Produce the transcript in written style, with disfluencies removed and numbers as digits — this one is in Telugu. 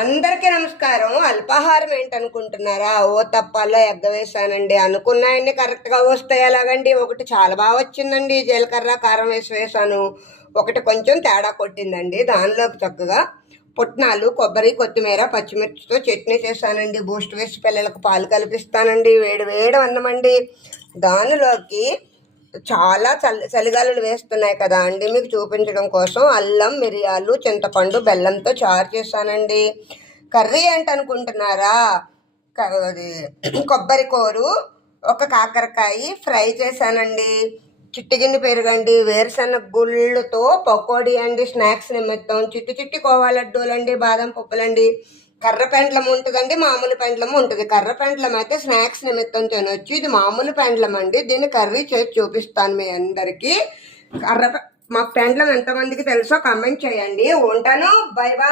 అందరికీ నమస్కారం. అల్పాహారం ఏంటనుకుంటున్నారా? ఓ తప్పాల్లో ఎగ్గవేసానండి. అనుకున్నాయన్ని కరెక్ట్గా వస్తాయి. ఎలాగండి? ఒకటి చాలా బాగా వచ్చిందండి, జీలకర్ర కారం వేసాను. ఒకటి కొంచెం తేడా కొట్టిందండి. దానిలోకి చక్కగా పుట్నాలు, కొబ్బరి, కొత్తిమీర, పచ్చిమిర్చితో చట్నీ చేశానండి. బూస్ట్ వేసి పిల్లలకు పాలు కల్పిస్తానండి. వేడి వేడి అన్నమండి. దానిలోకి చాలా చలిగాలులు వేస్తున్నాయి కదా అండి, మీకు చూపించడం కోసం అల్లం, మిరియాలు, చింతపండు, బెల్లంతో చారు చేశానండి. కర్రీ ఏంటనుకుంటున్నారా? అది కొబ్బరి కూరు, ఒక కాకరకాయ ఫ్రై చేశానండి. చిట్టిగిన్ని పెరుగండి, వేరుశనగ గుళ్ళతో పకోడీ అండి, స్నాక్స్ నిమిత్తం. చిట్టి చిట్టి కోవా లడ్డూలండి, బాదం పప్పులండి. కర్ర పెండ్లం ఉంటుందండి, మామూలు పెండ్లం ఉంటుంది. కర్ర పెండ్లం అయితే స్నాక్స్ నిమిత్తం తినొచ్చు. ఇది మామూలు పెండ్లం అండి. దీన్ని కర్రీ చేసి చూపిస్తాను మీ అందరికీ. మా పెండ్లం ఎంతమందికి తెలుసో కమెంట్ చేయండి. ఉంటాను. Bye bye.